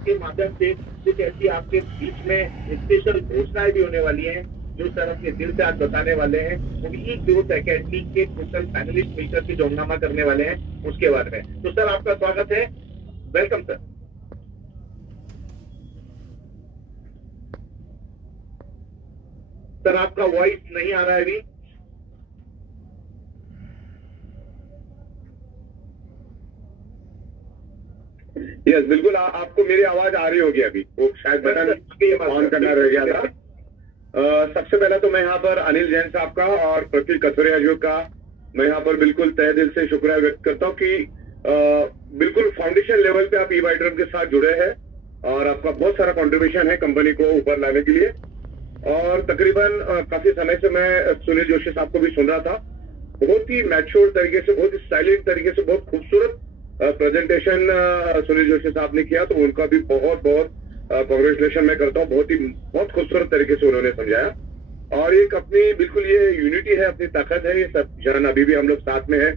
के माध्यम से कुछ ऐसी आपके बीच में स्पेशल घोषणाएं भी होने वाली हैं, जो सर अपने दिल से आज बताने वाले हैं। उन्हीं ग्रोथ एकेडमी के टोटल पैनलिस्ट मिलकर के जो हंगामा करने वाले हैं उसके बारे में। तो सर आपका स्वागत है, वेलकम सर। सर आपका वॉइस नहीं आ रहा है अभी। यस बिल्कुल, आपको मेरी आवाज आ रही होगी अभी, वो शायद बटन ऑन करना रह गया था। सबसे पहला तो मैं यहाँ पर अनिल जैन साहब का और प्रफुल्ल कथुरिया जी का मैं यहाँ पर बिल्कुल तहे दिल से शुक्रिया व्यक्त करता हूँ कि बिल्कुल फाउंडेशन लेवल पे आप ई-बाइटरम के साथ जुड़े हैं और आपका बहुत सारा कंट्रीब्यूशन है कंपनी को ऊपर लाने के लिए। और तकरीबन काफी समय से मैं सुनील जोशी साहब को भी सुन रहा था, बहुत ही मैच्योर तरीके से, बहुत ही स्टाइलिश तरीके से, बहुत खूबसूरत प्रेजेंटेशन सुनील जोशी साहब ने किया, तो उनका भी बहुत बहुत कांग्रेचुलेशन मैं करता हूँ। बहुत खूबसूरत तरीके से उन्होंने समझाया और एक अपनी बिल्कुल ये यूनिटी है, अपनी ताकत है। ये सब जन अभी भी हम लोग साथ में हैं,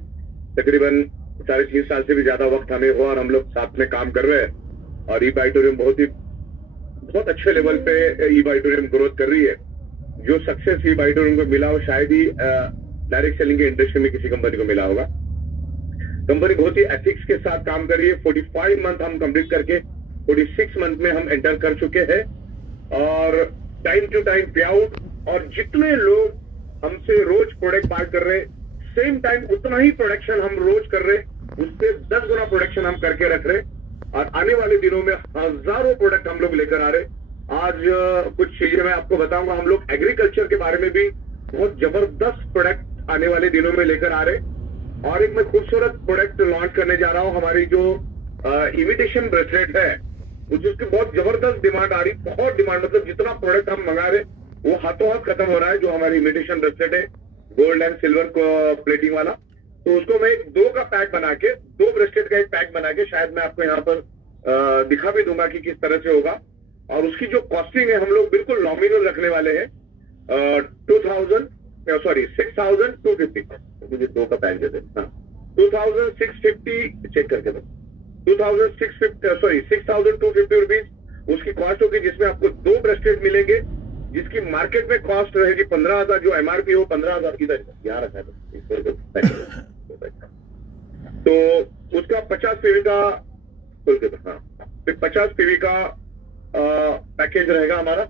तकरीबन 3.5 साल से भी ज्यादा वक्त हमें हुआ और हम लोग साथ में काम कर रहे हैं। और ई-बाइटोरियम बहुत अच्छे लेवल पे ई-बाइटोरियम ग्रोथ कर रही है। जो सक्सेस ई-बाइटोरियम को मिला हो शायद ही डायरेक्ट सेलिंग के इंडस्ट्री में किसी कंपनी को मिला होगा। कंपनी बहुत ही एथिक्स के साथ काम कर रही है। 45 मंथ हम कंप्लीट करके 46 मंथ में हम एंटर कर चुके हैं और टाइम टू टाइम पे आउट। और जितने लोग हमसे रोज प्रोडक्ट बाय कर रहे हैं, सेम टाइम उतना ही प्रोडक्शन हम रोज कर रहे हैं, उससे 10 गुना प्रोडक्शन हम करके रख रहे हैं। और आने वाले दिनों में हजारों प्रोडक्ट हम लोग लेकर आ रहे हैं। आज कुछ चीजें मैं आपको बताऊंगा। हम लोग एग्रीकल्चर के बारे में भी बहुत जबरदस्त प्रोडक्ट आने वाले दिनों में लेकर आ रहे हैं। और एक मैं खूबसूरत प्रोडक्ट लॉन्च करने जा रहा हूँ। हमारी जो इमिटेशन ब्रेसलेट है, जिसकी बहुत जबरदस्त डिमांड आ रही, बहुत डिमांड, मतलब जितना प्रोडक्ट हम मंगा रहे वो हाथों हाथ खत्म हो रहा है। जो हमारी इमिटेशन ब्रेसलेट है गोल्ड एंड सिल्वर प्लेटिंग वाला, तो उसको मैं 2 का पैक बना के, 2 ब्रेसलेट का एक पैक बना के शायद मैं आपको यहाँ पर दिखा भी दूंगा कि किस तरह से होगा। और उसकी जो कॉस्टिंग है हम लोग बिल्कुल नॉमिनल रखने वाले हैं। 6,250, मुझे 2 का पैक दे दे। हाँ, 2,650 चेक करके दो। 6,250 रुपीज उसकी कॉस्ट होगी, जिसमें आपको 2 ब्रेसलेट मिलेंगे, जिसकी मार्केट में कॉस्ट रहेगी 15,000, जो एमआरपी हो 15,000 की यहाँ रखा है। तो उसका 50 पीवी का, हाँ 50 पीवी का पैकेज रहेगा हमारा।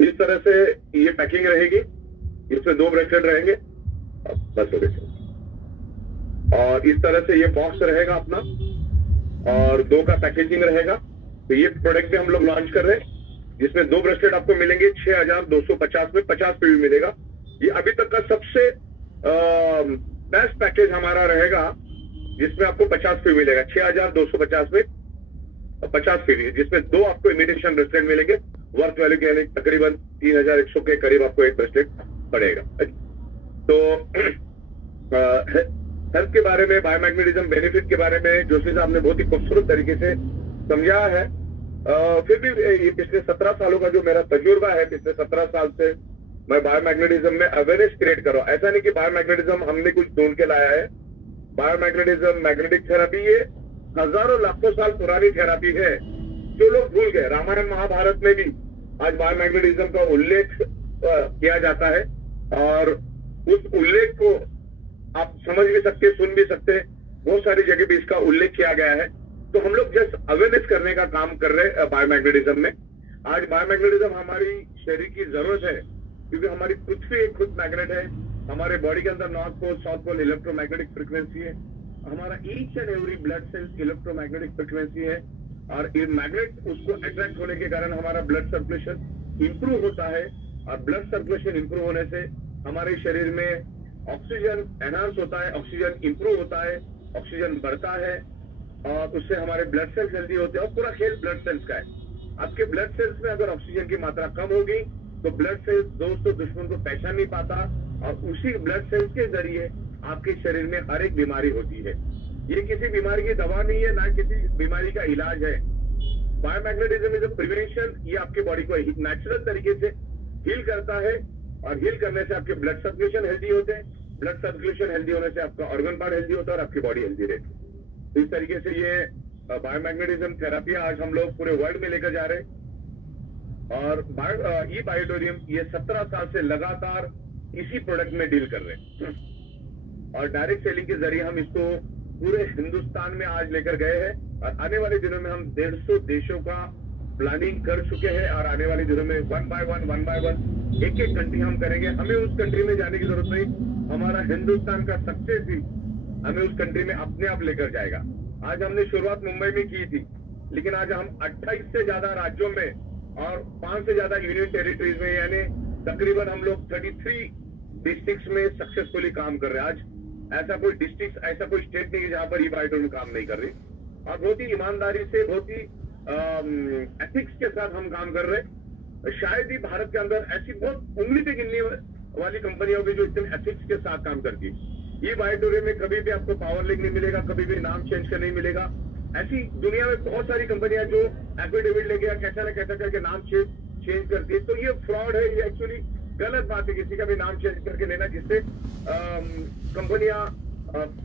इस तरह से ये पैकिंग रहेगी, इसमें 2 ब्रेसलेट रहेंगे बस हो गए। और इस तरह से ये बॉक्स रहेगा अपना और 2 का पैकेजिंग रहेगा। तो ये प्रोडक्ट भी हम लोग लॉन्च कर रहे हैं, जिसमें 2 ब्रेसलेट आपको मिलेंगे 6,250 में, 50 पीवी मिलेगा। ये अभी तक का सबसे बेस्ट पैकेज हमारा रहेगा, जिसमें आपको 50 पीवी मिलेगा। 6,250 में 50 पीवी, जिसमें 2 आपको इमिटेशन ब्रेसलेट मिलेंगे वर्थ वैल्यू के, यानी तकरीबन 3,100 के करीब आपको एक ब्रेसलेट पड़ेगा। तो हेल्थ के बारे में, बायोमैग्नेटिज्म बेनिफिट के बारे में जोशी साहब ने बहुत ही खूबसूरत तरीके से समझाया है। फिर भी ये पिछले 17 सालों का जो मेरा तजुर्बा है, पिछले 17 साल से मैं बायोमैग्नेटिज्म में अवेयरनेस क्रिएट कर रहा हूँ। ऐसा नहीं कि बायोमैग्नेटिज्म हमने कुछ ढूंढ के लाया है। बायोमैग्नेटिज्म, मैग्नेटिक थेरेपी, ये हजारों लाखों साल पुरानी थेरेपी है जो लोग भूल गए। रामायण महाभारत में भी आज बायोमैग्नेटिज्म का उल्लेख किया जाता है और उस उल्लेख को आप समझ भी सकते, सुन भी सकते, बहुत सारी जगह भी इसका उल्लेख किया गया है। तो हम लोग जस्ट अवेयरनेस करने का काम कर रहे हैं बायोमैग्नेटिज्म में। आज बायोमैग्नेटिज्म हमारी शरीर की जरूरत है, क्योंकि हमारी पृथ्वी एक खुद मैग्नेट है। हमारे बॉडी के अंदर north pole, south pole electromagnetic frequency है। हमारा each and every blood cells electromagnetic frequency है और ये मैग्नेट उसको अट्रैक्ट होने के कारण हमारा ब्लड सर्कुलेशन इंप्रूव होता है। और ब्लड सर्कुलेशन इंप्रूव होने से हमारे शरीर में ऑक्सीजन एनहांस होता है, ऑक्सीजन इंप्रूव होता है, ऑक्सीजन बढ़ता है और उससे हमारे ब्लड सेल्स हेल्दी होते हैं। और पूरा खेल ब्लड सेल्स का है। आपके ब्लड सेल्स में अगर ऑक्सीजन की मात्रा कम होगी तो ब्लड सेल्स दोस्तों दुश्मन को पहचान नहीं पाता और उसी ब्लड सेल्स के जरिए आपके शरीर में हर एक बीमारी होती है। ये किसी बीमारी की दवा नहीं है, ना किसी बीमारी का इलाज है। Biomagnetism is a prevention. ये आपके बॉडी को नेचुरल तरीके से हील करता है और हील करने से आपके ब्लड सर्कुलेशन हेल्दी होते हैं। ब्लड सर्कुलेशन हेल्दी होने से आपका ऑर्गन पार्ट हेल्दी होता है और आपकी बॉडी हेल्दी रहती है। तो इस तरीके से ये बायोमैग्नेटिज्म थेरापी आज हम लोग पूरे वर्ल्ड में लेकर जा रहे हैं। और ई बायोटोरियम ये 17 साल से लगातार इसी प्रोडक्ट में डील कर रहे हैं और डायरेक्ट सेलिंग के जरिए हम इसको पूरे हिंदुस्तान में आज लेकर गए हैं और आने वाले दिनों में हम 150 देशों का प्लानिंग कर चुके हैं और आने वाले दिनों में वन बाय वन एक एक कंट्री हम करेंगे। हमें उस कंट्री में जाने की जरूरत नहीं, हमारा हिंदुस्तान का सक्सेस ही हमें उस कंट्री में अपने आप लेकर जाएगा। आज हमने शुरुआत मुंबई में की थी, लेकिन आज हम 28 से ज्यादा राज्यों में और 5 से ज्यादा यूनियन टेरिटरीज में यानी तकरीबन हम लोग 33 डिस्ट्रिक्ट्स में सक्सेसफुली काम कर रहे हैं। आज ऐसा कोई डिस्ट्रिक्ट, ऐसा कोई स्टेट नहीं है जहां पर ई बायोटोरियम काम नहीं कर रही और बहुत ही ईमानदारी से, बहुत ही एथिक्स के साथ हम काम कर रहे हैं। शायद ही भारत के अंदर ऐसी बहुत उंगली पे गिनने वाली कंपनी होगी जो इतने एथिक्स के साथ काम करती है। ये बायोटोरियम में कभी भी आपको पावर लिंक नहीं मिलेगा, कभी भी नाम चेंज करने नहीं मिलेगा। ऐसी दुनिया में बहुत सारी कंपनियां जो एफिडेविट लेके कैसा न कैसा करके नाम चेंज करती है, तो ये फ्रॉड है, ये एक्चुअली गलत बात है किसी का भी नाम चेंज करके लेना, जिससे कंपनियां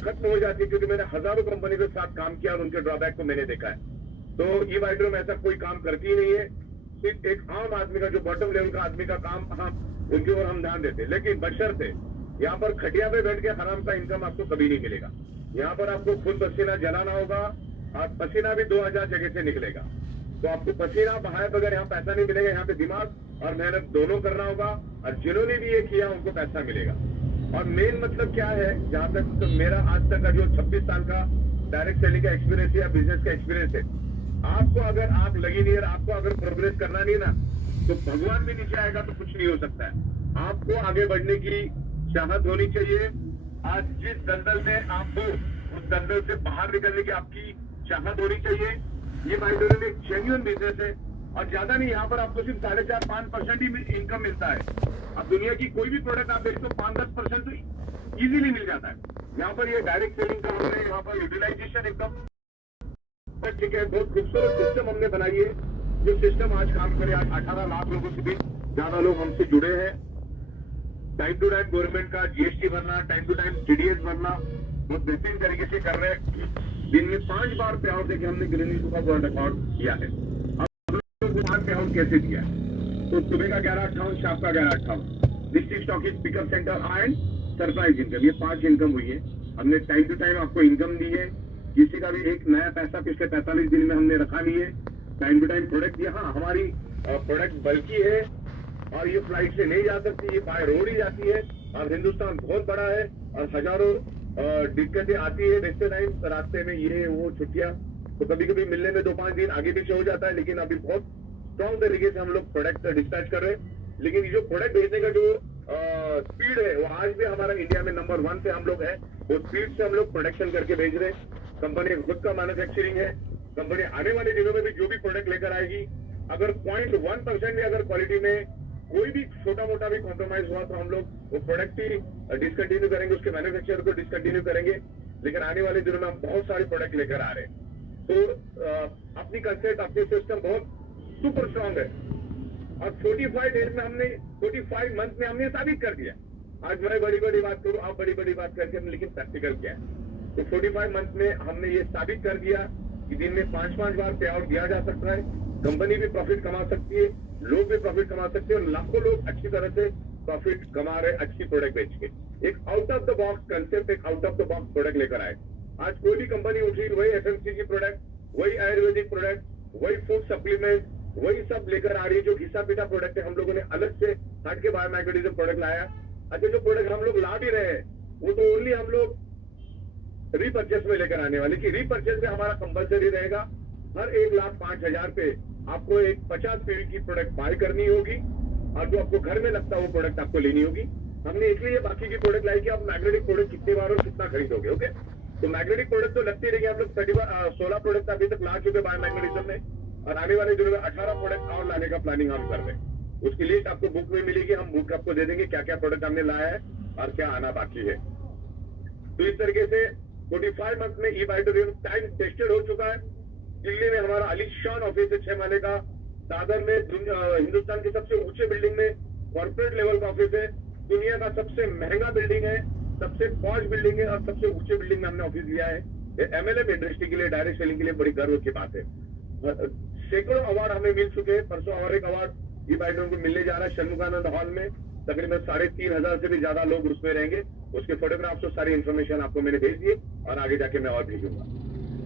खत्म हो जाती है। क्योंकि मैंने हजारों कंपनी के साथ काम किया और उनके ड्रॉबैक को मैंने देखा है। तो ई बायोटोरियम ऐसा कोई काम करती ही नहीं है, सिर्फ एक आम आदमी का, जो बॉटम लेवल का आदमी का काम उनकी ओर हम ध्यान देते हैं। लेकिन बशर्ते यहाँ पर खटिया पे बैठ के हराम का इनकम आपको कभी नहीं मिलेगा। यहाँ पर आपको खुद पसीना जलाना होगा और पसीना भी 2000 जगह से निकलेगा। तो आपको पसीना बहाए बगैर यहाँ पैसा नहीं मिलेगा। यहाँ पे दिमाग और मेहनत दोनों करना होगा और जिन्होंने भी ये किया उनको पैसा मिलेगा। और मेन मतलब क्या है, जहां तक तो मेरा आज तक का जो 26 साल का डायरेक्ट सेलिंग का एक्सपीरियंस है या बिजनेस का एक्सपीरियंस है, आपको अगर आप लगी नहीं है, आपको अगर प्रोग्रेस करना नहीं ना, तो भगवान भी नीचे आएगा तो कुछ नहीं हो सकता है। आपको आगे बढ़ने की चाहत होनी चाहिए। आज जिस दलदल में आप हो उस दलदल से बाहर निकलने की आपकी चाहत होनी चाहिए। ये बायोटोरियम एक जेन्युइन बिजनेस है और ज्यादा नहीं, यहाँ पर आपको सिर्फ 4.5-5% ही इनकम मिलता है। अब दुनिया की कोई भी प्रोडक्ट आप देखो 5-10% तो इजीली मिल जाता है। यहाँ पर ये डायरेक्ट सेलिंग का हमने यहाँ पर यूटिलाइजेशन एकदम ठीक है, बहुत खूबसूरत सिस्टम हमने बनाई है। जो सिस्टम आज काम करे, आज 18 लाख लोगों से भी ज्यादा लोग हमसे जुड़े हैं। टाइम टू टाइम गवर्नमेंट का जीएसटी भरना, टाइम टू टाइम टीडीएस भरना बहुत बेहतरीन तरीके से कर रहे हैं। दिन में 5 बार पे आउट देके हमने Guinness book of world record किया है। अब लोगों को पे आउट कैसे दिया है, तो सुबह का 11:58, शाम का 11:58, district stockist pickup centre and surprise income, ये 5 इनकम हुई है। हमने टाइम टू टाइम आपको इनकम दी है। किसी का भी एक नया पैसा पिछले 45 दिन में हमने रखा नहीं है। टाइम टू टाइम प्रोडक्ट, यहाँ हमारी प्रोडक्ट बल्कि है और ये फ्लाइट से नहीं जा सकती, ये बाय रोड ही जाती है। और हिंदुस्तान बहुत बड़ा है और हजारों दिक्कतें आती है रास्ते टाइम, रास्ते में ये वो छुट्टियां, तो कभी कभी मिलने में 2-5 दिन आगे पीछे हो जाता है। लेकिन अभी बहुत स्ट्रॉन्ग तरीके से हम लोग प्रोडक्ट डिस्पैच कर रहे हैं। लेकिन ये जो प्रोडक्ट भेजने का जो स्पीड है वो आज भी हमारा इंडिया में नंबर 1 से हम लोग है। वो स्पीड से हम लोग प्रोडक्शन करके भेज रहे हैं। कंपनी खुद का मैन्युफैक्चरिंग है। कंपनी आने वाले दिनों में भी जो भी प्रोडक्ट लेकर आएगी, अगर 0.1% भी अगर क्वालिटी में कोई भी छोटा मोटा भी कॉम्प्रोमाइज हुआ तो हम लोग वो प्रोडक्ट ही डिसकंटिन्यू करेंगे, उसके मैन्युफैक्चर को डिसकंटिन्यू करेंगे। लेकिन आने वाले दिनों में हम बहुत सारे प्रोडक्ट लेकर आ रहे हैं। तो अपनी कंसेप्ट, अपनी सिस्टम बहुत सुपर स्ट्रॉन्ग है और 45 डेज में हमने 45 मंथ में हमने साबित कर दिया। आज मैं बड़ी बड़ी बात करूँ, आप बड़ी बड़ी बात करके हमने, लेकिन प्रैक्टिकल क्या है, तो 45 मंथ में हमने ये साबित कर दिया कि दिन में 5-5 बार पे आउट दिया जा सकता है। कंपनी भी प्रॉफिट कमा सकती है, लोग भी प्रॉफिट कमा सकते हैं और लाखों लोग अच्छी तरह से प्रॉफिट कमा रहे अच्छी प्रोडक्ट बेच के। एक out of the box concept, एक out of the box product लेकर आए। आज कोई भी कंपनी उठी, वही एफएमसीजी प्रोडक्ट, वही आयुर्वेदिक प्रोडक्ट, वही फूड सप्लीमेंट, वही सब लेकर आ रही है। जो घिसा पीटा प्रोडक्ट है, हम लोगों ने अलग से हट के बायोमैग्नेटिज्म प्रोडक्ट लाया। अच्छा, जो प्रोडक्ट हम लोग ला भी रहे हैं वो तो ओनली हम लोग रीपर्चेस में लेकर आने वाले, कि रीपर्चेस में हमारा कंपलसरी रहेगा। हर 1,05,000 पे आपको एक 50 पीवी की प्रोडक्ट बाय करनी होगी और जो आपको घर में लगता है वो प्रोडक्ट आपको लेनी होगी। हमने इसलिए बाकी की प्रोडक्ट लाई कि आप मैग्नेटिक प्रोडक्ट कितने बार और कितना खरीदोगे। ओके, तो मैग्नेटिक प्रोडक्ट तो लगती रहेगी। आप लोग 16 प्रोडक्ट अभी तक ला चुके बायोमैग्नेटिज्म में और आने वाले दिनों में 18 प्रोडक्ट और लाने का प्लानिंग हम कर रहे हैं। उसकी लिस्ट आपको बुक में मिलेगी। हम बुक आपको दे देंगे क्या क्या प्रोडक्ट हमने लाया है और क्या आना बाकी है। तो इस तरीके से 45 मंथ में ई बायोटोरियम टाइम टेस्टेड हो चुका है। दिल्ली में हमारा अलीशान ऑफिस है 6 माले का। दादर में हिंदुस्तान की सबसे ऊंचे बिल्डिंग में कॉर्पोरेट लेवल का ऑफिस है। दुनिया का सबसे महंगा बिल्डिंग है, सबसे पॉश बिल्डिंग है और सबसे ऊंचे बिल्डिंग में हमने ऑफिस लिया है। MLM इंडस्ट्री के लिए, डायरेक्ट सेलिंग के लिए बड़ी गर्व की बात है। सैकड़ों अवार्ड हमें मिल चुके हैं। परसों और एक अवार्ड ई बाइटरों को मिलने जा रहा है षणमुखानंद हॉल में। तकरीबन 3,500 से भी ज्यादा लोग उसमें रहेंगे। उसके फोटोग्राफ्स और सारी इन्फॉर्मेशन आपको मैंने भेज दिए और आगे जाके मैं और भेजूंगा।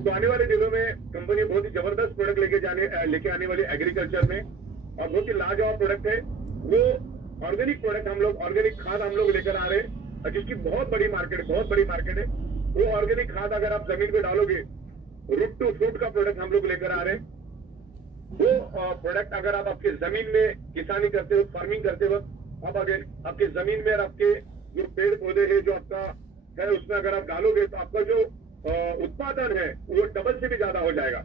तो आने वाले दिनों में कंपनी बहुत ही जबरदस्त प्रोडक्ट लेके आने वाली एग्रीकल्चर में, और बहुत ही लाजवाब प्रोडक्ट है वो। ऑर्गेनिक प्रोडक्ट हम लोग, ऑर्गेनिक खाद हम लोग लेकर आ रहे हैं, और जिसकी बहुत बड़ी मार्केट है। वो ऑर्गेनिक खाद अगर आप जमीन पे डालोगे, रूट टू फ्रूट का प्रोडक्ट हम लोग लेकर आ रहे हैं। वो प्रोडक्ट अगर आप आपके जमीन में किसानी करते हो, फार्मिंग करते वक्त, आप अगर आपके जमीन में और आपके जो पेड़ पौधे है जो आपका है उसमें अगर आप डालोगे तो आपका जो उत्पादन है वो डबल से भी ज्यादा हो जाएगा।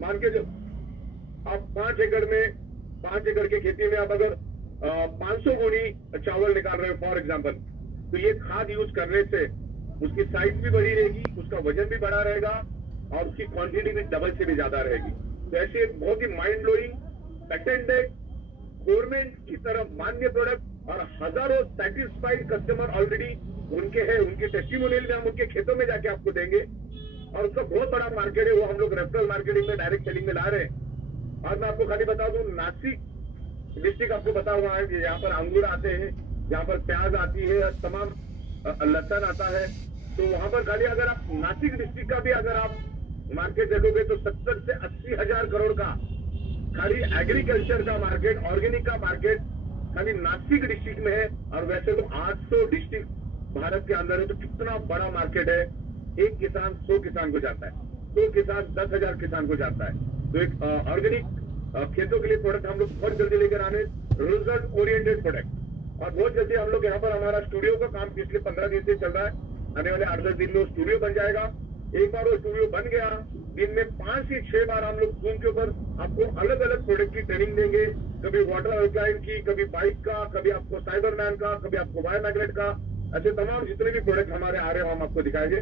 मान के जो आप 5 एकड़ की खेती में आप अगर 500 गुनी चावल निकाल रहे हो फॉर एग्जांपल, तो ये खाद यूज करने से उसकी साइज भी बड़ी रहेगी, उसका वजन भी बड़ा रहेगा और उसकी क्वांटिटी भी डबल से भी ज्यादा रहेगी। तो ऐसे एक बहुत ही माइंड ब्लोइंग, पेटेंटेड, गवर्नमेंट की तरफ मान्य प्रोडक्ट, और हजारों सेटिस्फाइड कस्टमर ऑलरेडी उनके हैं। उनके टेस्टिमोनियल में हम उनके खेतों में जाके आपको देंगे, और उसका बहुत बड़ा मार्केट है। वो हम लोग रेफरल मार्केटिंग में, डायरेक्ट सेलिंग में ला रहे हैं। और मैं आपको खाली बता दूं, नासिक डिस्ट्रिक्ट आपको बता हुआ है कि यहाँ पर अंगूर आते हैं, यहाँ पर प्याज आती है, तमाम लहसन आता है। तो वहां पर खाली अगर आप नासिक डिस्ट्रिक्ट का भी अगर आप मार्केट देखोगे तो 70 से 80 हजार करोड़ का खाली एग्रीकल्चर का मार्केट, ऑर्गेनिक का मार्केट खाली नासिक डिस्ट्रिक्ट में है। और वैसे तो 800 डिस्ट्रिक्ट भारत के अंदर है। तो कितना बड़ा मार्केट है। एक किसान 100 किसान को जाता है, 100 किसान 10,000 किसान को जाता है। तो एक ऑर्गेनिक खेतों के लिए प्रोडक्ट हम लोग बहुत जल्दी लेकर आने, रिजल्ट ओरिएंटेड प्रोडक्ट। और बहुत जल्दी हम लोग यहाँ पर, हमारा स्टूडियो का काम पिछले 15 दिन से चल रहा है। आने वाले 8-10 दिन में वो स्टूडियो बन जाएगा। एक बार वो स्टूडियो बन गया, दिन में 5 से 6 बार हम लोग जूम के ऊपर आपको अलग अलग प्रोडक्ट की ट्रेनिंग देंगे। कभी वाटर अल्काइन की, कभी बाइक का, कभी आपको साइबरमैन का, कभी आपको बायोमैग्नेट का, ऐसे तमाम जितने भी प्रोडक्ट हमारे आ रहे हैं हम आपको दिखाएंगे।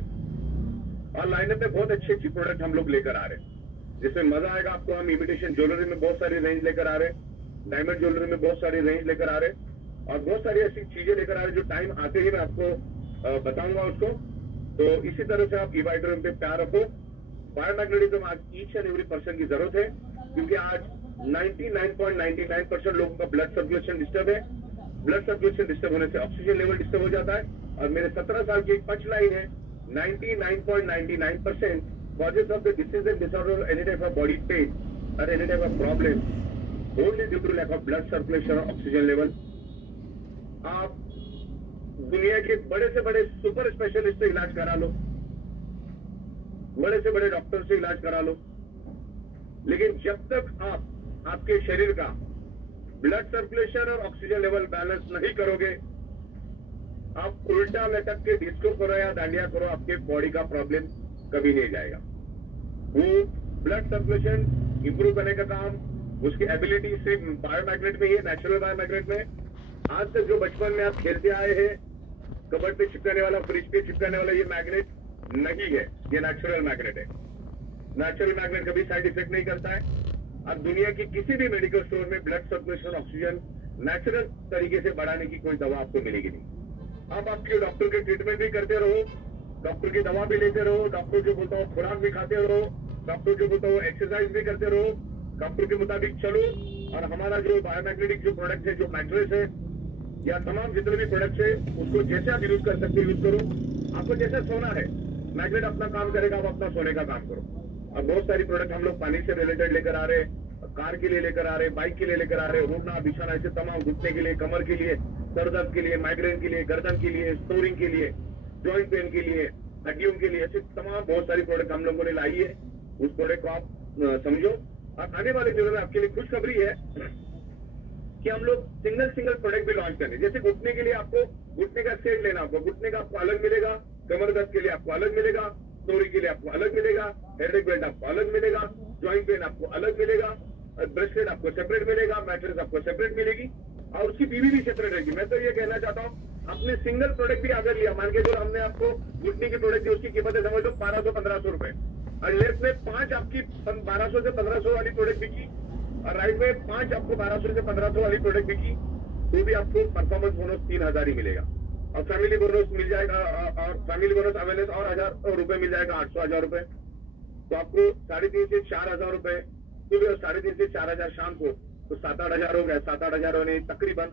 और लाइनअप में बहुत अच्छी अच्छी प्रोडक्ट हम लोग लेकर आ रहे हैं, जिसमें मजा आएगा आपको। हम इमिटेशन ज्वेलरी में बहुत सारी रेंज लेकर आ रहे हैं, डायमंड ज्वेलरी में बहुत सारी रेंज लेकर आ रहे हैं, और बहुत सारी ऐसी चीजें लेकर आ रहे हैं जो टाइम आते ही मैं आपको बताऊंगा उसको। तो इसी तरह से आप ई-बाइटरों पे प्यार रखो। बायोमैग्नेटिज्म आज ईच एंड एवरी पर्सन की जरूरत है, क्योंकि आज 99.99% लोगों का ब्लड सर्कुलेशन डिस्टर्ब है। ब्लड सर्कुलेशन डिस्टर्ब होने से ऑक्सीजन लेवल डिस्टर्ब हो जाता है। और मेरे 17 साल की एक पंच लाइन है, 99.99% causes of the disease and disorder, any type of body pain or any type of problem, only due to lack of blood circulation or oxygen level। आप दुनिया के बड़े से बड़े सुपर स्पेशलिस्ट से इलाज करा लो, बड़े से बड़े डॉक्टर से इलाज करा लो, लेकिन जब तक आप आपके शरीर का ब्लड सर्कुलेशन और ऑक्सीजन लेवल बैलेंस नहीं करोगे, आप उल्टा लटक के डिस्को करो या डांडिया करो, आपके बॉडी का प्रॉब्लम कभी नहीं जाएगा। वो ब्लड सर्कुलेशन इंप्रूव करने का काम, उसकी एबिलिटी सिर्फ बायोमैग्नेट में ही है, नेचुरल बायोमैग्नेट में। आज तक जो बचपन में आप खेलते आए हैं, कबर्ड पे चिपकाने वाला, फ्रिज पे चिपकाने वाला, ये मैग्नेट नहीं है, ये नेचुरल मैग्नेट है। नेचुरल मैग्नेट कभी साइड इफेक्ट नहीं करता है। अब दुनिया की किसी भी मेडिकल स्टोर में ब्लड सर्कुलेशन, ऑक्सीजन नेचुरल तरीके से बढ़ाने की कोई दवा आपको मिलेगी नहीं। आप आपके डॉक्टर के ट्रीटमेंट भी करते रहो, डॉक्टर की दवा भी लेते रहो, डॉक्टर जो बोलता हो खुराक भी खाते रहो, डॉक्टर जो बोलता हो एक्सरसाइज भी करते रहो, डॉक्टर के मुताबिक चलो। और हमारा जो बायोमैग्नेटिक जो प्रोडक्ट है, जो मैट्रेस है या तमाम जितने भी प्रोडक्ट है, उसको जैसे आप यूज कर सकते हो यूज करो। आपको जैसे सोना है, मैग्नेट अपना काम करेगा, आप अपना सोने का काम करो। और बहुत सारी प्रोडक्ट हम लोग पानी से रिलेटेड लेकर आ रहे हैं, कार के लिए लेकर आ रहे हैं, बाइक के लिए लेकर आ रहे हैं, रोडना बिछाना, ऐसे तमाम घुटने के लिए, कमर के लिए, सर दर्द के लिए, माइग्रेन के लिए, गर्दन के लिए, स्टोरिंग के लिए, जॉइंट पेन के लिए, हड्डियों के लिए, ऐसे तमाम बहुत सारी प्रोडक्ट हम लोगों ने लाई है। उस प्रोडक्ट को आप समझो। और आने वाले दिनों में आपके लिए खुशखबरी है कि हम लोग सिंगल प्रोडक्ट भी लॉन्च करेंगे। जैसे घुटने के लिए आपको घुटने का सेट लेना होगा, घुटने का आपको अलग मिलेगा, कमर दर्द के लिए आपको अलग मिलेगा, स्टोरी के लिए आपको अलग मिलेगा, हेडेक बेल्ट आपको अलग मिलेगा, ज्वाइंट पेन आपको अलग मिलेगा, ब्रेसलेट आपको सेपरेट मिलेगा, मैट्रेस आपको सेपरेट मिलेगी, और उसकी बीवी भी सेपरेट रहेगी। मैं तो ये कहना चाहता हूँ, आपने सिंगल प्रोडक्ट भी अगर लिया, मान के जो हमने आपको घुटने की प्रोडक्ट दी, उसकी कीमत है समझ लो 1200-1500 रुपए, और लेफ्ट में 5 आपकी 1200 से 1500 वाली प्रोडक्ट बिकी, और राइट में 5 आपको 1200 से 1500 वाली प्रोडक्ट बिकी, तो भी आपको परफॉर्मेंस बोनस 3000 ही मिलेगा। और फैमिली बोनस मिल जाएगा, और फैमिली बोनस अवेयरनेस और 1000 रुपए मिल जाएगा, 800 रुपए। तो आपको 3,500 से 4,000 रुपए सुबह और 3,500 से 4,000 शाम को, तो 7-8 हजार हो गया। 7-8 हजार होने तकरीबन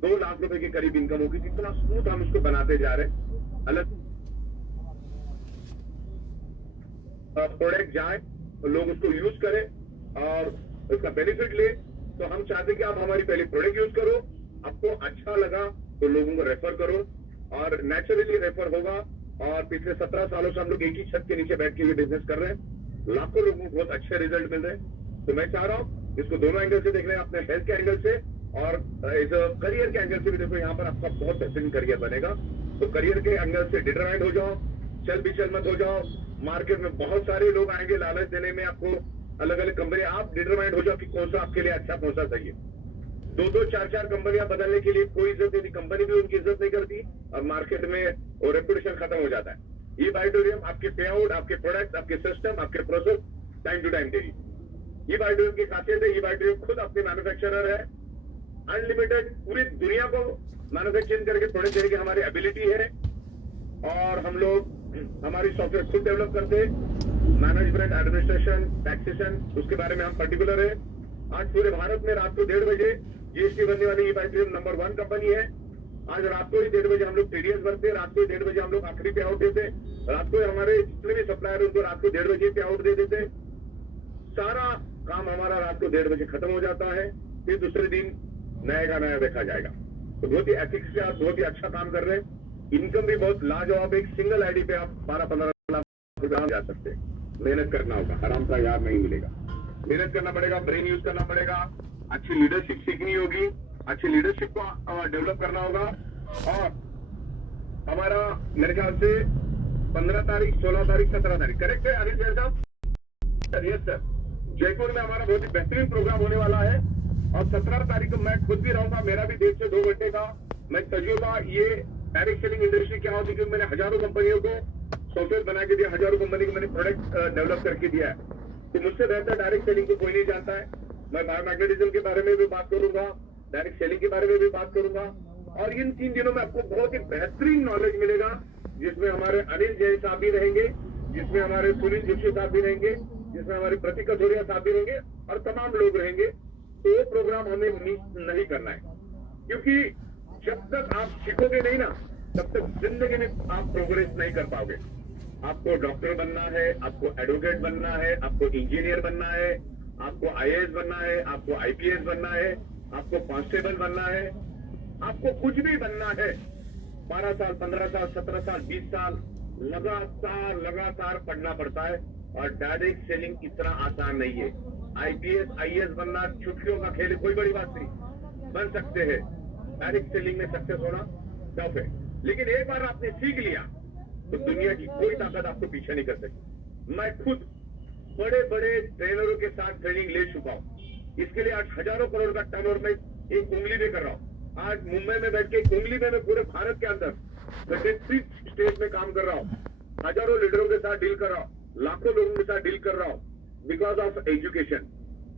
2 लाख रुपए के करीब इनकम होगी। जितना स्मूथ हम इसको बनाते जा रहे हैं, अलग प्रोडक्ट जाए तो लोग उसको यूज करें और उसका बेनिफिट ले। तो हम चाहते हैं कि आप हमारी पहले प्रोडक्ट यूज करो, आपको अच्छा लगा तो लोगों को रेफर करो, और नेचुरली रेफर होगा। और पिछले 17 सालों से हम लोग एक ही छत के नीचे बैठ के ये बिजनेस कर रहे हैं, लाखों लोगों को बहुत अच्छे रिजल्ट मिल रहे हैं। तो मैं चाह रहा हूँ इसको दोनों एंगल से देख रहे हैं, अपने हेल्थ के एंगल से और एज अ करियर के एंगल से भी देखो। यहाँ पर आपका बहुत बेहतरीन करियर बनेगा। तो करियर के एंगल से डिटरमाइंड हो जाओ, चल बिचल मत हो जाओ। मार्केट में बहुत सारे लोग आएंगे लालच देने में आपको, अलग अलग कंपनी। आप डिटरमाइंड हो जाओ कि कौन सा आपके लिए अच्छा, कौन सा सही है। 2-2, 4-4 कंपनियां बदलने के लिए कोई इज्जत नहीं, कंपनी भी उनकी इज्जत नहीं करती और मार्केट में वो रेपुटेशन खत्म हो जाता है। ये बायोटोरियम आपके पे आउट, आपके प्रोडक्ट, आपके सिस्टम, आपके प्रोसेस टाइम टू टाइम देगी। ये बायोटोरियम की खासियत है, ये बायोटोरियम खुद अपने मैन्युफैक्चरर है, अनलिमिटेड पूरी दुनिया को मैन्युफैक्चरिंग करके प्रोडक्ट देने की हमारी एबिलिटी है। और हम लोग हमारी सॉफ्टवेयर खुद डेवलप करते, मैनेजमेंट, एडमिनिस्ट्रेशन, टैक्सेशन, उसके बारे में हम पर्टिकुलर है। आज पूरे भारत में रात को 1:30 बजे जीएसटी बनने वाली ये बायोटोरियम नंबर 1 कंपनी है। आज रात को ही 1:30 बजे हम लोग टीडीएस भरते, रात को 1:30 बजे हम लोग आखिरी पे आउट देते, रात को हमारे जितने भी सप्लायर उनको रात को 1:30 बजे पे आउट दे देते। सारा काम हमारा रात को 1:30 बजे खत्म हो जाता है, फिर दूसरे दिन नया का नया देखा जाएगा। तो बहुत ही एथिक्स से आप बहुत ही अच्छा काम कर रहे हैं। इनकम भी बहुत लाजवाब, एक सिंगल आईडी पे आप 12-15 लाख रुपए जा सकते हैं। मेहनत करना होगा, आराम का यार नहीं मिलेगा, मेहनत करना पड़ेगा, ब्रेन यूज करना पड़ेगा, अच्छी लीडरशिप सीखनी होगी, अच्छी लीडरशिप को डेवलप करना होगा। और हमारा मेरे ख्याल से 15 तारीख, 16 तारीख, 17 तारीख, करेक्ट है अनिल जैन साहब? Yes sir. जयपुर में हमारा बहुत ही बेहतरीन प्रोग्राम होने वाला है और 17 तारीख को मैं खुद भी रहूंगा। मेरा भी 1.5 से 2 घंटे का मैं तजुर्बा, ये डायरेक्ट सेलिंग इंडस्ट्री क्या होती है, क्योंकि मैंने हजारों कंपनियों को सॉफ्टवेयर बना के दिया, हजारों कंपनी को मैंने प्रोडक्ट डेवलप करके दिया है। तो मुझसे बेहतर डायरेक्ट सेलिंग को कोई नहीं जानता है। मैं बायोमैग्नेटिज्म के बारे में भी बात करूंगा, डायरेक्ट सेलिंग के बारे में भी बात करूंगा। और इन 3 दिनों में आपको बहुत ही बेहतरीन नॉलेज मिलेगा, जिसमें हमारे अनिल जैन साहब भी रहेंगे, जिसमें हमारे सुनील जोशी साहब भी रहेंगे, जिसमें हमारे प्रतीक कथोरिया साहब भी रहेंगे और तमाम लोग रहेंगे। तो वो प्रोग्राम हमें मिस नहीं करना है, क्योंकि जब तक आप सीखोगे नहीं ना, तब तक जिंदगी में आप प्रोग्रेस नहीं कर पाओगे। आपको डॉक्टर बनना है, आपको एडवोकेट बनना है, आपको इंजीनियर बनना है, आपको आईएएस बनना है, आपको आईपीएस बनना है, आपको कांस्टेबल बनना है, आपको कुछ भी बनना है। 12 साल, 15 साल, 17 साल, 20 साल लगातार पढ़ना पड़ता है। और डायरेक्ट सेलिंग इतना आसान नहीं है। आईपीएस, आईएएस बनना चुटकियों का खेल है, कोई बड़ी बात नहीं, बन सकते हैं। डायरेक्ट सेलिंग में सक्सेस होना टफ है, लेकिन एक बार आपने सीख लिया तो दुनिया की कोई ताकत आपको पीछे नहीं कर सकती। मैं खुद बड़े बड़े ट्रेनरों के साथ ट्रेनिंग ले चुका हूँ। इसके लिए आज हजारों करोड़ का टर्नओवर में एक उंगली में कर रहा हूँ। आज मुंबई में बैठ के एक उंगली में मैं पूरे भारत के अंदर 33 स्टेट में काम कर रहा हूँ, हजारों लीडरों के साथ डील कर रहा हूँ, लाखों लोगों के साथ डील कर रहा हूँ, बिकॉज ऑफ एजुकेशन।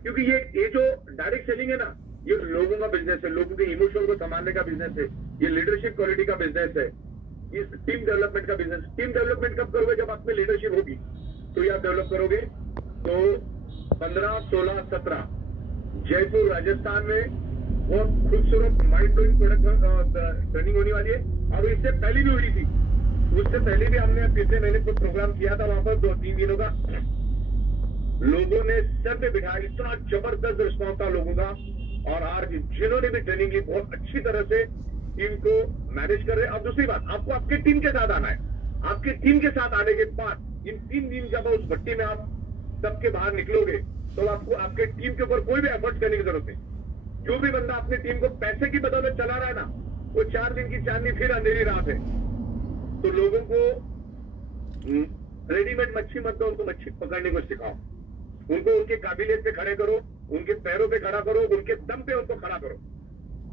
क्योंकि ये जो डायरेक्ट सेलिंग है ना, ये लोगों का बिजनेस है, लोगों के इमोशन को संभालने का बिजनेस है, ये लीडरशिप क्वालिटी का बिजनेस है, ये टीम डेवलपमेंट का बिजनेस। टीम डेवलपमेंट कब करोगे? जब आप में लीडरशिप होगी तो ये आप डेवलप करोगे। तो 15, 16, 17 जयपुर राजस्थान में बहुत खूबसूरत माइंड ब्लोइंग प्रोडक्ट ट्रेनिंग होने वाली है। और इससे पहले भी हुई थी, उससे पहले भी हमने पिछले महीने कुछ प्रोग्राम किया था, वहां पर 2-3 दिनों का लोगों ने सर पे बिठाया, इतना जबरदस्त रिस्पॉन्स था लोगों का। और आज जिन्होंने भी ट्रेनिंग ली बहुत अच्छी तरह से टीम को मैनेज कर रहे हैं। अब दूसरी बात, आपको आपके टीम के साथ आना है। आपके टीम के साथ आने के बाद इन 3 दिन जब उस भट्टी में आप सबके बाहर निकलोगे तो आपको आपके टीम के ऊपर कोई भी एफर्ट करने की जरूरत नहीं। जो भी बंदा अपनी टीम को पैसे की बदौलत चला रहा है ना, वो 4 दिन की चांदनी फिर अंधेरी रात है। तो लोगों को रेडीमेड मच्छी मत दो, उनको मच्छी पकड़ने को सिखाओ, उनको उनके काबिलियत पे खड़े करो, उनके पैरों पे खड़ा करो, उनके दम पे उनको खड़ा करो।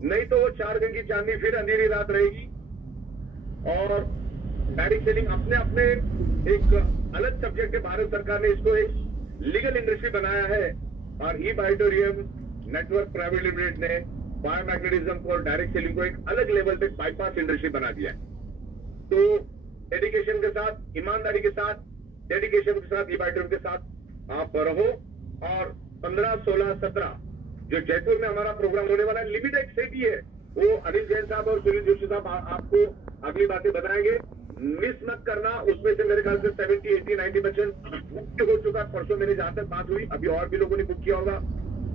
नहीं तो वो 4 दिन की चांदनी फिर अंधेरी रात रहेगी। और डायरेक्ट सेलिंग अपने अपने एक अलग सब्जेक्ट है। भारत सरकार ने इसको एक लीगल इंडस्ट्री बनाया है और ई बायोटोरियम नेटवर्क प्राइवेट लिमिटेड ने बायोमैग्नेटिज्म को और डायरेक्ट सेलिंग को एक अलग लेवल पे बाईपास इंडस्ट्री बना दिया है। तो डेडिकेशन के साथ, ईमानदारी के साथ, डेडिकेशन के साथ, ईबाइटम के साथ आप रहो। और 15, 16, 17 जो जयपुर में हमारा प्रोग्राम होने वाला है, लिमिटेड सेट ही है, वो अनिल जैन साहब और सुनील जोशी साहब आपको अगली बातें बताएंगे। मिस मत करना। उसमें से मेरे ख्याल से 70, 80, 90% बुक हो चुका। परसों मेरी जहां तक बात हुई, अभी और भी लोगों ने बुक किया होगा।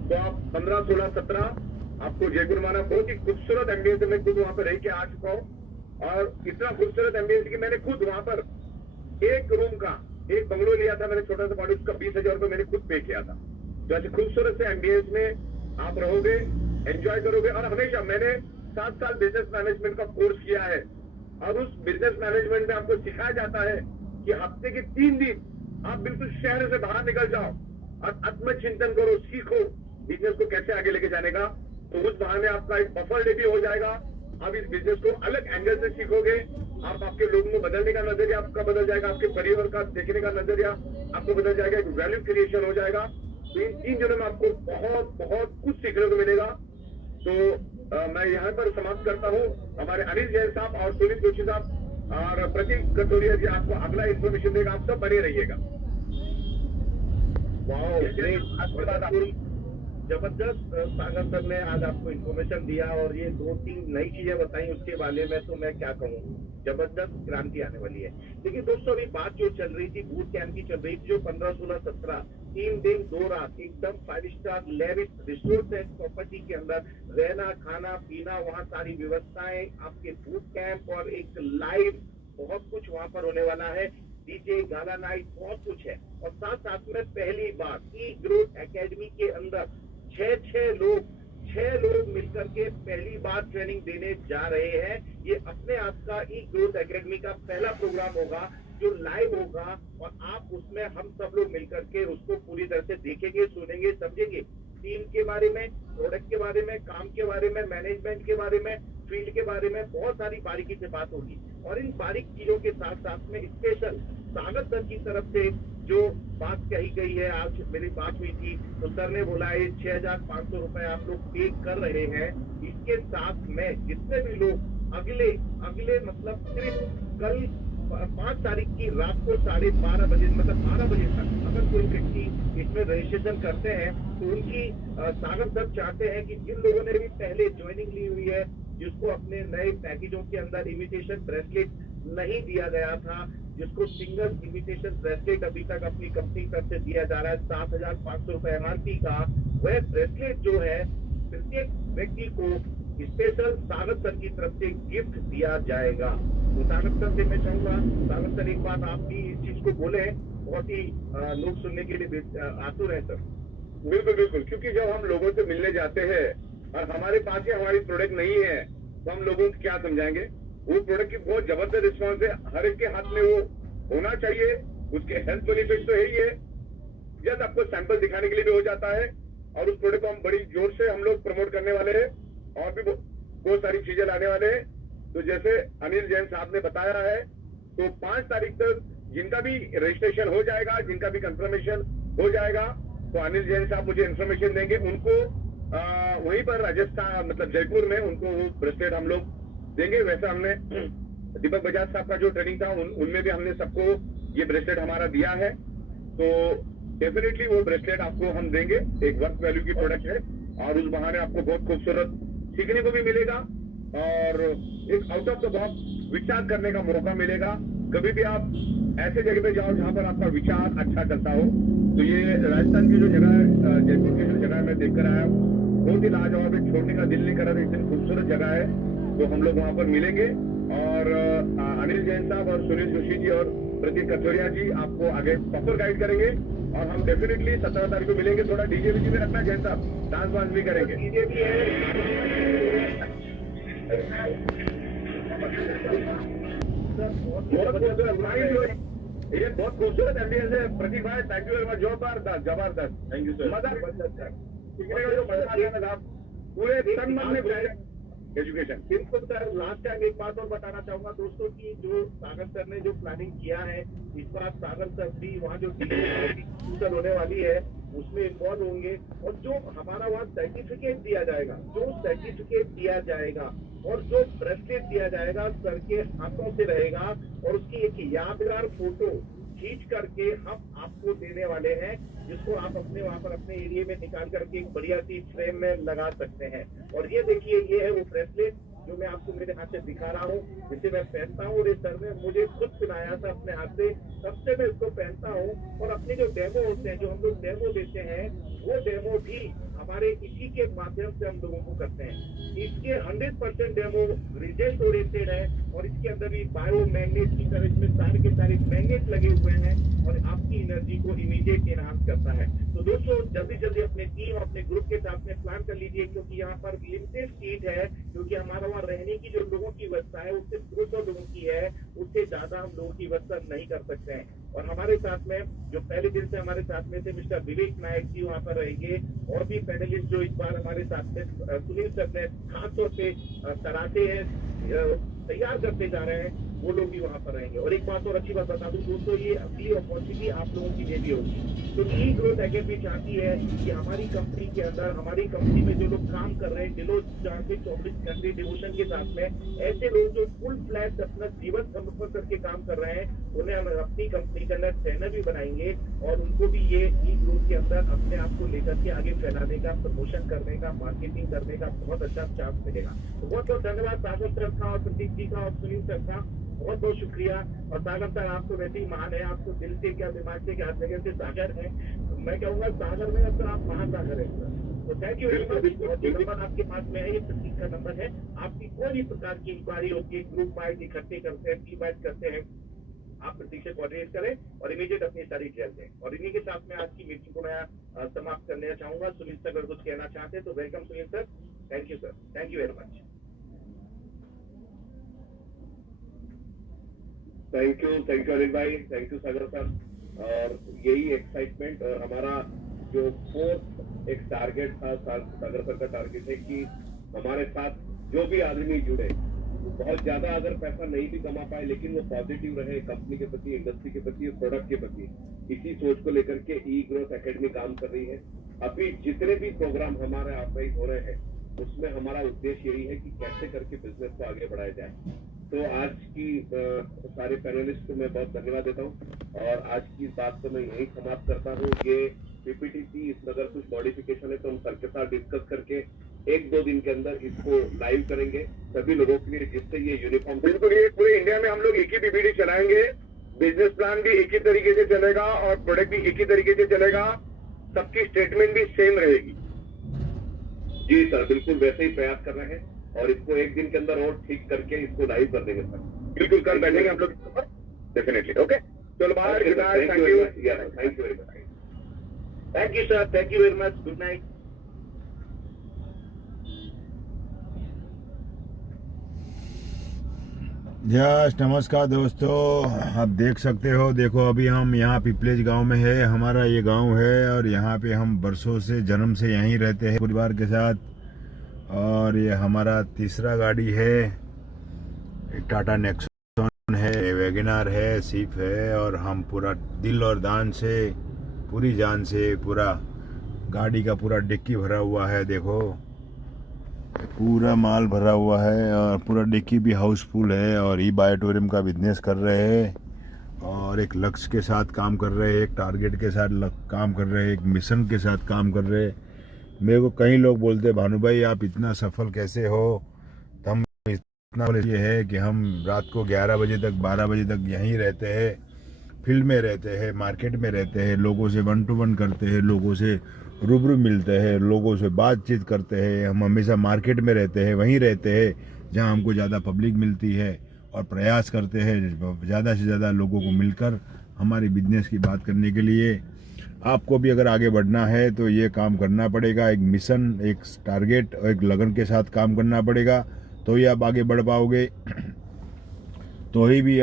तो आप 15, 16, 17 आपको जयपुर माना। बहुत ही खूबसूरत एम्बियंस में खुद वहां पर रह के आ चुका हूँ, और इतना खूबसूरत एम्बियंस कि मैंने खुद वहां पर एक रूम का एक बंगलो लिया था, मैंने छोटा सा पॉइंट, उसका 20,000 रुपये मैंने खुद पे किया था। तो ऐसे खूबसूरत से एम्बियंस में आप रहोगे, एंजॉय करोगे। और हमेशा मैंने 7 साल बिजनेस मैनेजमेंट का कोर्स किया है, और उस बिजनेस मैनेजमेंट में आपको सिखाया जाता है कि हफ्ते के 3 दिन आप बिल्कुल शहर से बाहर निकल जाओ और आत्मचिंतन करो, सीखो बिजनेस को कैसे आगे लेके जाने का। तो उस बहाने आपका एक बफर डे भी हो जाएगा। आप इस बिजनेस को अलग एंगल से सीखोगे। आप आपके लोगों को बदलने का नजरिया आपका बदल जाएगा, आपके परिवार का देखने का नजरिया आपको बदल जाएगा, एक वैल्यू क्रिएशन हो जाएगा। तो इन 3 दिनों में आपको बहुत बहुत कुछ सीखने को मिलेगा। तो मैं यहाँ पर समाप्त करता हूँ। हमारे अनिल जैन साहब और सुनील जोशी साहब और प्रतीक कटोरिया जी आपको अगला इन्फॉर्मेशन देगा। आप सब बने रहिएगा। जबरदस्त सागर सर ने आज आपको इन्फॉर्मेशन दिया, और ये 2-3 नई चीजें बताई उसके बारे में, तो मैं क्या कहूँ, जबरदस्त क्रांति आने वाली है। लेकिन दोस्तों अभी बात जो चल रही थी बूट कैंप की चल रही थी, जो 15, 16, 17 3 दिन 2 रात एकदम 5 star lavish resort and property के अंदर रहना, खाना, पीना, वहाँ सारी व्यवस्थाएं, आपके बूट कैंप और एक लाइव बहुत कुछ वहाँ पर होने वाला है। डीजे, गाला नाइट, बहुत कुछ है। और साथ साथ में पहली बार ई ग्रोथ एकेडमी के अंदर 6 लोग मिलकर के पहली बार ट्रेनिंग देने जा रहे हैं। ये अपने आप का ई ग्रोथ एकेडमी का पहला प्रोग्राम होगा जो लाइव होगा, और आप उसमें हम सब लोग मिलकर के उसको पूरी तरह से देखेंगे, सुनेंगे, समझेंगे। टीम के बारे में, प्रोडक्ट के बारे में, काम के बारे में, मैनेजमेंट के बारे में, फील्ड के बारे में बहुत सारी बारीकी से बात होगी। और इन बारीक चीजों के साथ साथ में स्पेशल सागर सर की तरफ से जो बात कही गई है, आज मेरी बात हुई थी तो सर ने बोला है 6,500 रुपए आप लोग पे कर रहे हैं। इसके साथ में जितने भी लोग अगले मतलब सिर्फ कल 5 तारीख की रात को 12:30 बजे, मतलब 12 बजे तक अगर कोई व्यक्ति इसमें रजिस्ट्रेशन करते हैं तो उनकी सागर सर चाहते हैं कि जिन लोगों ने भी पहले ज्वाइनिंग ली हुई है, जिसको अपने नए पैकेजों के अंदर इमिटेशन ब्रेसलेट नहीं दिया गया था, जिसको सिंगल इमिटेशन ब्रेसलेट अभी तक अपनी कंपनी तरफ से दिया जा रहा है 7,500 रुपए MRP का, वह ब्रेसलेट जो है प्रत्येक व्यक्ति को स्पेशल सागर सर की तरफ से गिफ्ट दिया जाएगा। तो सागर सर से मैं चाहूंगा, सागर सर एक बात आप भी इस चीज को बोले, बहुत ही लोग सुनने के लिए आतुर है सर। बिल्कुल बिल्कुल, क्योंकि जब हम लोगों से मिलने जाते हैं और हमारे पास ही हमारी प्रोडक्ट नहीं है तो हम लोगों को क्या समझाएंगे। वो प्रोडक्ट की बहुत जबरदस्त रिस्पॉन्स है, हर एक के हाथ में वो होना चाहिए। उसके हेल्थ बेनिफिट तो है ही है, जस्ट आपको सैंपल दिखाने के लिए भी हो जाता है। और उस प्रोडक्ट को हम बड़ी जोर से हम लोग प्रमोट करने वाले हैं, और भी बहुत सारी चीजें लाने वाले हैं। तो जैसे अनिल जैन साहब ने बताया है, तो 5 तारीख तक जिनका भी रजिस्ट्रेशन हो जाएगा, जिनका भी कंफर्मेशन हो जाएगा, तो अनिल जैन साहब मुझे इन्फॉर्मेशन देंगे। उनको वहीं पर राजस्थान मतलब जयपुर में उनको वो ब्रेसलेट हम लोग देंगे। वैसे हमने दीपक बजाज साहब का जो ट्रेनिंग था उनमें भी हमने सबको ये ब्रेसलेट हमारा दिया है। तो डेफिनेटली वो ब्रेसलेट आपको हम देंगे, एक वर्थ वैल्यू की प्रोडक्ट है, और उस बहाने आपको बहुत खूबसूरत सीखने को भी मिलेगा और एक आउट ऑफ द बॉक्स विचार करने का मौका मिलेगा। कभी भी आप ऐसे जगह पे जाओ जहां पर आपका विचार अच्छा चलता हो, तो ये राजस्थान की जो जगह है, जयपुर की जो जगह मैं देखकर आया, बहुत ही लाजवाब है, छोड़ने का दिल नहीं कर रहा, इतनी खूबसूरत जगह है। तो हम लोग वहां पर मिलेंगे, और अनिल जैन साहब और सुनील जोशी जी और प्रतीक कथोरिया जी आपको आगे प्रॉपर गाइड करेंगे। और हम डेफिनेटली 17 तारीख को मिलेंगे। थोड़ा डीजे भी रखना जैन साहब, डांस वांस भी करेंगे। डीजे भी है, ये बहुत खूबसूरत एम्बियंस है। प्रतीक भाई थैंक यू वेरी मच, जबरदस्त, थैंक यू सर। मजा सीखने का जो मजा आ गया ना, पूरे तन मन में घुस एजुकेशन। बिल्कुल सर, लास्ट टाइम एक बात और बताना चाहूंगा दोस्तों की जो सागर सर ने जो प्लानिंग किया है, इस बार सागर सर भी वहाँ जो होने वाली है उसमें इन्वॉल्व होंगे, और जो हमारा वहाँ सर्टिफिकेट दिया जाएगा, और जो ब्रेसलेट दिया जाएगा सर के हाथों से रहेगा, और उसकी एक यादगार फोटो खींच करके हम आपको देने वाले हैं, जिसको आप अपने वहाँ पर अपने एरिया में निकाल करके एक बढ़िया सी फ्रेम में लगा सकते हैं। और ये देखिए, ये है वो ब्रेसलेट जो मैं आपको मेरे हाथ से दिखा रहा हूँ, जिसे मैं पहनता हूँ। और इस सर ने मुझे खुद सुनाया था अपने हाथ से, तब से मैं इसको पहनता हूँ। और अपने जो डेमो होते हैं, जो हम लोग डेमो देते हैं, वो डेमो भी हमारे इसी के माध्यम से हम लोगों को करते हैं। इसके 100% डेमो रिजल्ट ओरिएंटेड है, और इसके अंदर भी बायो मैग्नेट की तरह इसमें सारे के सारे मैग्नेट लगे हुए हैं, और आपकी एनर्जी को इमीडिएट एनहांस करता है। तो दोस्तों, जल्दी जल्दी अपने टीम, अपने ग्रुप के साथ में प्लान कर लीजिए, क्योंकि यहाँ पर लिमिटेड सीट है, क्योंकि हमारा वहाँ रहने की जो लोगों की व्यवस्था है उससे 200 लोगों की है, उससे ज्यादा हम लोगों की व्यवस्था नहीं कर सकते हैं। और हमारे साथ में जो पहले दिन से हमारे साथ में थे मिस्टर विवेक नायक जी वहाँ पर रहेंगे, और भी पैनलिस्ट जो इस बार हमारे साथ में सुनील सर ने खास तौर पे कराटे तैयार करते जा रहे हैं, वो लोग भी वहाँ पर रहेंगे। और एक बात और अच्छी बात बता दूं दोस्तों, ये अगली अपॉर्चुनिटी आप लोगों की लिए भी होगी, क्योंकि ई ग्रोथ एकेडमी चाहती है कि हमारी कंपनी के अंदर, हमारी कंपनी में जो लोग काम कर रहे हैं दिलो जान से 24 घंटे डिवोशन के साथ में, ऐसे लोग जो फुल फ्लैट अपना जीवन समर्पण करके काम कर रहे हैं, उन्हें हम अपनी कंपनी के अंदर ट्रेनर भी बनाएंगे, और उनको भी ये ई ग्रोथ के अंदर अपने आप को लेकर के आगे फैलाने का, प्रमोशन करने का, मार्केटिंग करने का बहुत अच्छा चांस मिलेगा। तो बहुत बहुत धन्यवाद सागर सर का, और प्रतीक जी का, और सुनील सर का, बहुत बहुत शुक्रिया। और सागर सर, आप तो वैसे ही महान है, आपको दिल से क्या दिमाग से क्या हर जगह से सागर है, तो मैं कहूँगा सागर में अब आप महान सागर है। तो थैंक यू वेरी मच। और जो नंबर आपके पास में है, ये प्रतीक का नंबर है। आपकी कोई भी प्रकार की इंक्वायरी होती है, ग्रुप वाइज इकट्ठे करते हैं, टीम वाइज करते हैं, आप प्रतीक से कोऑर्डिनेट करें और इमीडिएट अपनी सारी डिटेल दें। और इन्हीं के साथ में आज की मीटिंग को मैं समाप्त करना चाहूंगा। सुनील सर अगर कुछ कहना चाहते हैं तो welcome Sunil sir. Thank you sir, thank you very much. Thank you Anil भाई, थैंक यू सागर सर। और यही एक्साइटमेंट हमारा जो फोर्थ एक टारगेट था सागर सर का टारगेट है कि हमारे साथ जो भी आदमी जुड़े, बहुत ज्यादा अगर पैसा नहीं भी कमा पाए, लेकिन वो पॉजिटिव रहे कंपनी के प्रति, इंडस्ट्री के प्रति और प्रोडक्ट के प्रति। इसी सोच को लेकर के ई ग्रोथ एकेडमी काम कर रही है। अभी जितने भी प्रोग्राम हमारे ऑर्गेनाइज हो रहे हैं, उसमें हमारा उद्देश्य यही है कि कैसे करके बिजनेस को आगे बढ़ाया जाए। तो आज की सारे पैनलिस्ट को मैं बहुत धन्यवाद देता हूँ, और आज की बात को मैं यही समाप्त करता हूँ। ये पीपीटी थी, इसमें अगर कुछ मॉडिफिकेशन है तो हम सर के साथ डिस्कस करके 1-2 दिन के अंदर इसको लाइव करेंगे सभी लोगों के लिए, जिससे ये यूनिफॉर्म, बिल्कुल ये पूरे इंडिया में हम लोग एक ही पीपीटी चलाएंगे, बिजनेस प्लान भी एक ही तरीके से चलेगा और प्रोडक्ट भी एक ही तरीके से चलेगा, सबकी स्टेटमेंट भी सेम रहेगी। जी सर, बिल्कुल वैसे ही प्रयास कर रहे हैं, और इसको 1 दिन के अंदर और ठीक करके इसको लाइव कर देंगे सर। बिल्कुल कल बैठेंगे हम लोग डेफिनेटली। ओके, चलो बाहर। Thank you very much. Thank you sir, thank you very much. Good night. Yes, नमस्कार दोस्तों, आप देख सकते हो, देखो अभी हम यहाँ पिपलेज गांव में है। हमारा ये गांव है, और यहाँ पे हम बरसों से, जन्म से यहीं रहते हैं परिवार के साथ। और ये हमारा तीसरा गाड़ी है, एक टाटा नेक्सॉन है, वैगनआर है, सिफ है, और हम पूरा दिल और दान से, पूरी जान से, पूरा गाड़ी का पूरा डिक्की भरा हुआ है। देखो पूरा माल भरा हुआ है, और पूरा डिक्की भी हाउसफुल है, और ई बायोटोरियम का बिजनेस कर रहे हैं, और एक लक्ष्य के साथ काम कर रहे हैं, एक टारगेट के साथ काम कर रहे हैं, एक मिशन के साथ काम कर रहे हैं। मेरे को कई लोग बोलते हैं, भानु भाई आप इतना सफल कैसे हो? तो हम इतना ये है कि हम रात को 11 बजे तक, 12 बजे तक यहीं रहते हैं, फील्ड में रहते हैं, मार्केट में रहते हैं, लोगों से 1 to 1 करते हैं, लोगों से रूबरू मिलते हैं, लोगों से बातचीत करते हैं। हम हमेशा मार्केट में रहते हैं, वहीं रहते हैं जहां हमको ज़्यादा पब्लिक मिलती है, और प्रयास करते हैं ज़्यादा से ज़्यादा लोगों को मिलकर हमारी बिजनेस की बात करने के लिए। आपको भी अगर आगे बढ़ना है तो ये काम करना पड़ेगा, एक मिशन, एक टारगेट और एक लगन के साथ काम करना पड़ेगा, तो ही आप आगे बढ़ पाओगे, तो ही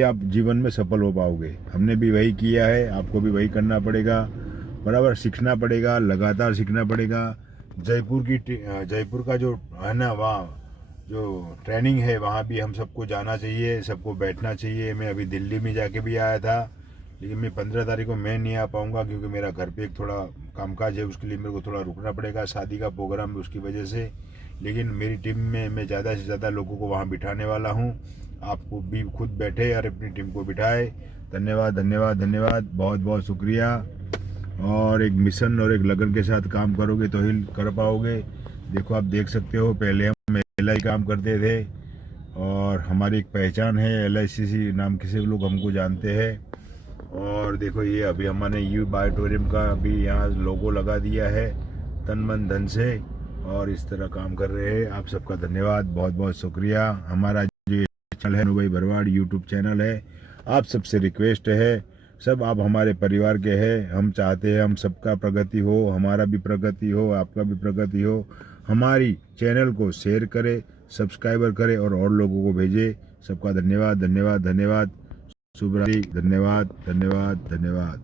आप जीवन में सफल हो पाओगे। हमने भी वही किया है, आपको भी वही करना पड़ेगा, बराबर सीखना पड़ेगा, लगातार सीखना पड़ेगा। जयपुर का जो है ना, वहाँ जो ट्रेनिंग है, वहाँ भी हम सबको जाना चाहिए, सबको बैठना चाहिए। मैं अभी दिल्ली में जाके भी आया था, लेकिन मैं 15 तारीख को मैं नहीं आ पाऊँगा क्योंकि मेरा घर पे एक थोड़ा कामकाज है, उसके लिए मेरे को थोड़ा रुकना पड़ेगा, शादी का प्रोग्राम है उसकी वजह से। लेकिन मेरी टीम में मैं ज़्यादा से ज़्यादा लोगों को वहाँ बिठाने वाला हूँ। आपको भी खुद बैठे और अपनी टीम को बिठाए। धन्यवाद धन्यवाद धन्यवाद, बहुत बहुत शुक्रिया। और एक मिशन और एक लगन के साथ काम करोगे तो ही कर पाओगे। देखो आप देख सकते हो, पहले हम LI काम करते थे और हमारी एक पहचान है, LICC नाम किसी लोग हमको जानते हैं। और देखो ये अभी हमने यू बायोटोरियम का अभी यहाँ लोगो लगा दिया है तन मन धन से, और इस तरह काम कर रहे हैं। आप सबका धन्यवाद, बहुत बहुत शुक्रिया। हमारा जो चैनल है भाई भरवाड़ यूट्यूब चैनल है, आप सबसे रिक्वेस्ट है, सब आप हमारे परिवार के हैं। हम चाहते हैं हम सबका प्रगति हो, हमारा भी प्रगति हो, आपका भी प्रगति हो। हमारी चैनल को शेयर करें, सब्सक्राइबर करें और लोगों को भेजें। सबका धन्यवाद धन्यवाद धन्यवाद। शुभ रात्रि। धन्यवाद धन्यवाद धन्यवाद।